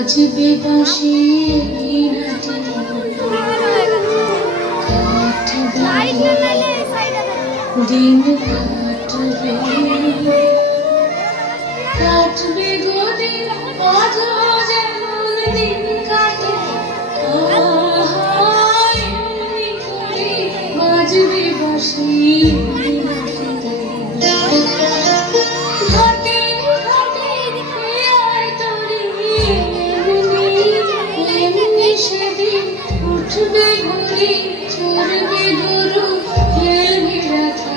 বাজবে বাঁশি দিন কাটবে কাটবে গদিন আজও যেমন দিন কাটে বাজবে বাঁশি উঠবে ঘুরি চড়বে গরু খেলবে রাত